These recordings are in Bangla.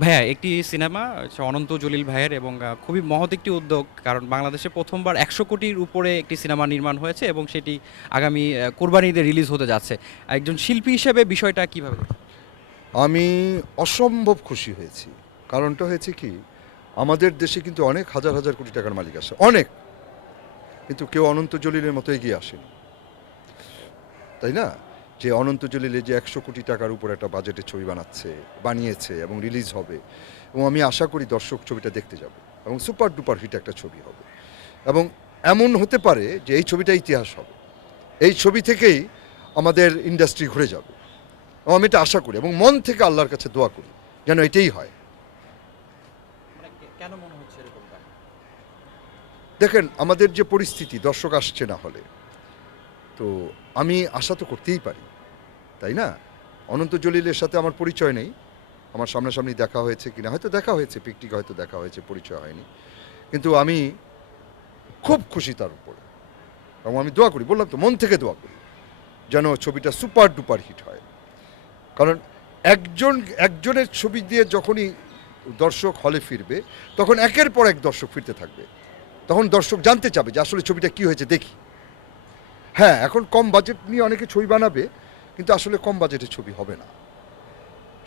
ভাইয়া একটি সিনেমা অনন্ত জলিল ভাইয়ের এবং খুবই মহৎ একটি উদ্যোগ কারণ বাংলাদেশে প্রথমবার একশো কোটির উপরে একটি সিনেমা নির্মাণ হয়েছে এবং সেটি আগামী আহ, কোরবানি ঈদে রিলিজ হতে যাচ্ছে। একজন শিল্পী হিসেবে বিষয়টা কীভাবে আমি অসম্ভব খুশি হয়েছি। কারণটা হয়েছে কি আমাদের দেশে কিন্তু অনেক হাজার হাজার কোটি টাকার মালিক আছে। অনেক। কিন্তু কেউ অনন্ত জলিলের মতো এগিয়ে আসেনি। তাই না? যে অনন্ত জলিলে যে একশো কোটি টাকার উপর একটা বাজেটে ছবি বানাচ্ছে বানিয়েছে এবং রিলিজ হবে এবং আমি আশা করি দর্শক ছবিটা দেখতে যাবে এবং সুপার ডুপার হিট একটা ছবি হবে। এবং এমন হতে পারে যে এই ছবিটা ইতিহাস হবে। এই ছবি থেকেই আমাদের ইন্ডাস্ট্রি ঘুরে যাবে। এবং আমি এটা আশা করি এবং মন থেকে আল্লাহর কাছে দোয়া করি যেন এটাই হয়। দেখেন আমাদের যে পরিস্থিতি দর্শক আসছে না হলে। তো আমি আশা তো করতেই পারি, তাই না? অনন্ত জলিলের সাথে আমার পরিচয় নেই। আমার সামনাসামনি দেখা হয়েছে কিনা, হয়তো দেখা হয়েছে পিকটিক হয়তো দেখা হয়েছে, পরিচয় হয়নি। কিন্তু আমি খুব খুশি তার উপরে। এবং আমি দোয়া করি, বললাম তো, মন থেকে দোয়া করি, যেন ছবিটা সুপার ডুপার হিট হয়। কারণ একজন, একজনের ছবি দিয়ে যখনই দর্শক হলে ফিরবে, তখন একের পর এক দর্শক ফিরতে থাকবে। তখন দর্শক জানতে চাবে যে আসলে ছবিটা কি হয়েছে, দেখি। হ্যাঁ এখন কম বাজেট নিয়ে অনেকে ছবি বানাবে কিন্তু আসলে কম বাজেটে ছবি হবে না।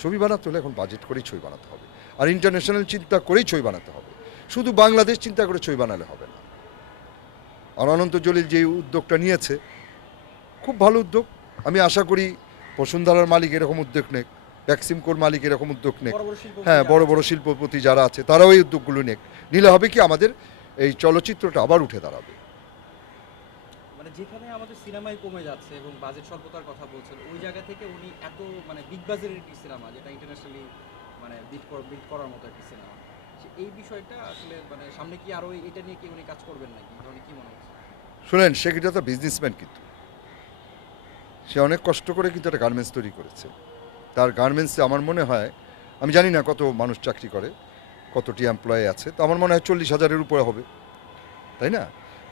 ছবি বানাতে হলে এখন বাজেট করেই ছবি বানাতে হবে। আর ইন্টারন্যাশনাল চিন্তা করেই ছবি বানাতে হবে। শুধু বাংলাদেশ চিন্তা করে ছবি বানালে হবে না। আর অনন্ত জলিল যে উদ্যোগটা নিয়েছে খুব ভালো উদ্যোগ। আমি আশা করি বসুন্ধরার মালিক এরকম উদ্যোগ নেক ভ্যাক্সিমকোর মালিক এরকম উদ্যোগ নেক। হ্যাঁ বড় বড় শিল্পপতি যারা আছে তারাও এই উদ্যোগগুলো নেক। নিলে হবে কি আমাদের এই চলচ্চিত্রটা আবার উঠে দাঁড়াবে। মানে যেখানে আমাদের সিনেমাই কমে যাচ্ছে এবং বাজেট স্বল্পতার কথা বলছেন, ওই জায়গা থেকে উনি এত মানে বিগ বাজেটের একটি সিনেমা যেটা ইন্টারন্যাশনালি মানে বিট বিট করার মতো একটি সিনেমা এই বিষয়টা আসলে মানে সামনে কি আরও এটা নিয়ে কি উনি কাজ করবেন নাকি? ধরনের কি মনে হচ্ছে? শুনেন, সে কিন্তু একটা বিজনেসম্যান কিন্তু। সে অনেক কষ্ট করে কিন্তু একটা গার্মেন্টস তৈরি করেছে। তার গার্মেন্টসে আমার মনে হয়, আমি জানি না কত মানুষ চাকরি করে, কতটি এমপ্লয় আছে, তো আমার মনে হয় চল্লিশ হাজারের উপরে হবে। তাই না?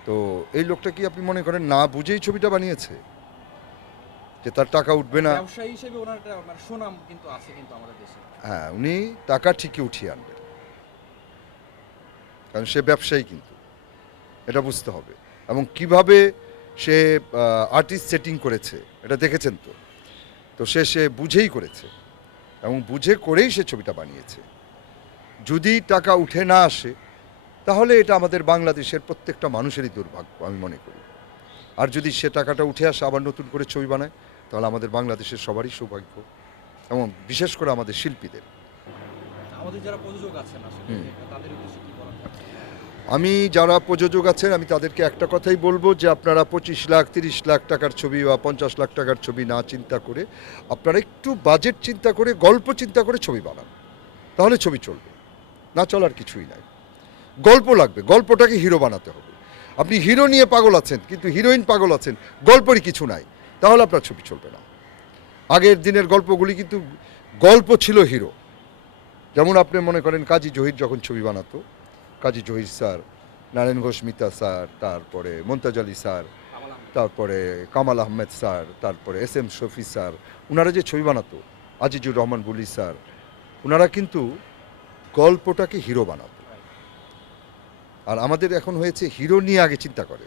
তো এই লোকটা কি আপনি মনে করেন না বুঝেই ছবিটা বানিয়েছে? যে তার টাকা উঠবে না? ব্যবসায়ী হিসেবে ওনার মানে সুনাম কিন্তু আছে কিন্তু আমাদের দেশে। হ্যাঁ উনি টাকা ঠিকই উঠিয়ে আনবেন। কারণ সে ব্যবসায়ী কিন্তু। এটা বুঝতে হবে। এবং কীভাবে সে আর্টিস্ট সেটিং করেছে এটা দেখেছেন তো? তো সে সে বুঝেই করেছে। এবং বুঝে করেই সে ছবিটা বানিয়েছে। যদি টাকা উঠে না আসে তাহলে এটা আমাদের বাংলাদেশের প্রত্যেকটা মানুষেরই দুর্ভাগ্য আমি মনে করি। আর যদি সে টাকাটা উঠে আসে আবার নতুন করে ছবি বানায় তাহলে আমাদের বাংলাদেশের সবারই সৌভাগ্য। এবং বিশেষ করে আমাদের শিল্পীদের? আমি যারা প্রযোজক আছেন আমি তাদেরকে একটা কথাই বলব যে আপনারা পঁচিশ লাখ তিরিশ লাখ টাকার ছবি বা পঞ্চাশ লাখ টাকার ছবি না চিন্তা করে আপনারা একটু বাজেট চিন্তা করে গল্প চিন্তা করে ছবি বানান। তাহলে ছবি চলবে। না চলার কিছুই নাই। গল্প লাগবে, গল্পটাকে হিরো বানাতে হবে। আপনি হিরো নিয়ে পাগল আছেন, কিন্তু হিরোইন পাগল আছেন, গল্পেরই কিছু নাই। তাহলে আপনার ছবি চলবে না। আগের দিনের গল্পগুলি কিন্তু, গল্প ছিল হিরো যেমন আপনি মনে করেন কাজী জহির যখন ছবি বানাতো, কাজী জহির স্যার, নারায়ণ ঘোষ মিতা স্যার, তারপরে মমতাজ আলী স্যার, তারপরে কামাল আহমেদ স্যার, তারপরে এস এম শফি স্যার ওনারা যে ছবি বানাতো, আজিজুর রহমান বুলি স্যার ওনারা কিন্তু গল্পটাকে হিরো বানাতো। আর আমাদের এখন হয়েছে হিরো নিয়ে আগে চিন্তা করে।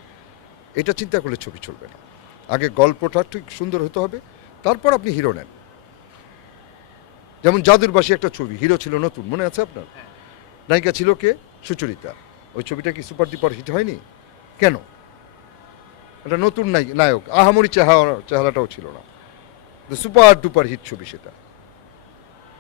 এটা চিন্তা করলে ছবি চলবে না। আগে গল্পটা ঠিক সুন্দর হতে হবে তারপর আপনি হিরো নেন। যেমন জাদুরবাসী একটা ছবি হিরো ছিল নতুন মনে আছে আপনার? হ্যাঁ। নায়িকা ছিল কে? সুচরিতা। ওই ছবিটা কি সুপার ডিপার হিট হয়নি? কেন? একটা নতুন নায়ক নায়ক আহামরি চেহারা চেহারাটাও ছিল না। সুপার ডুপার হিট ছবি সেটা।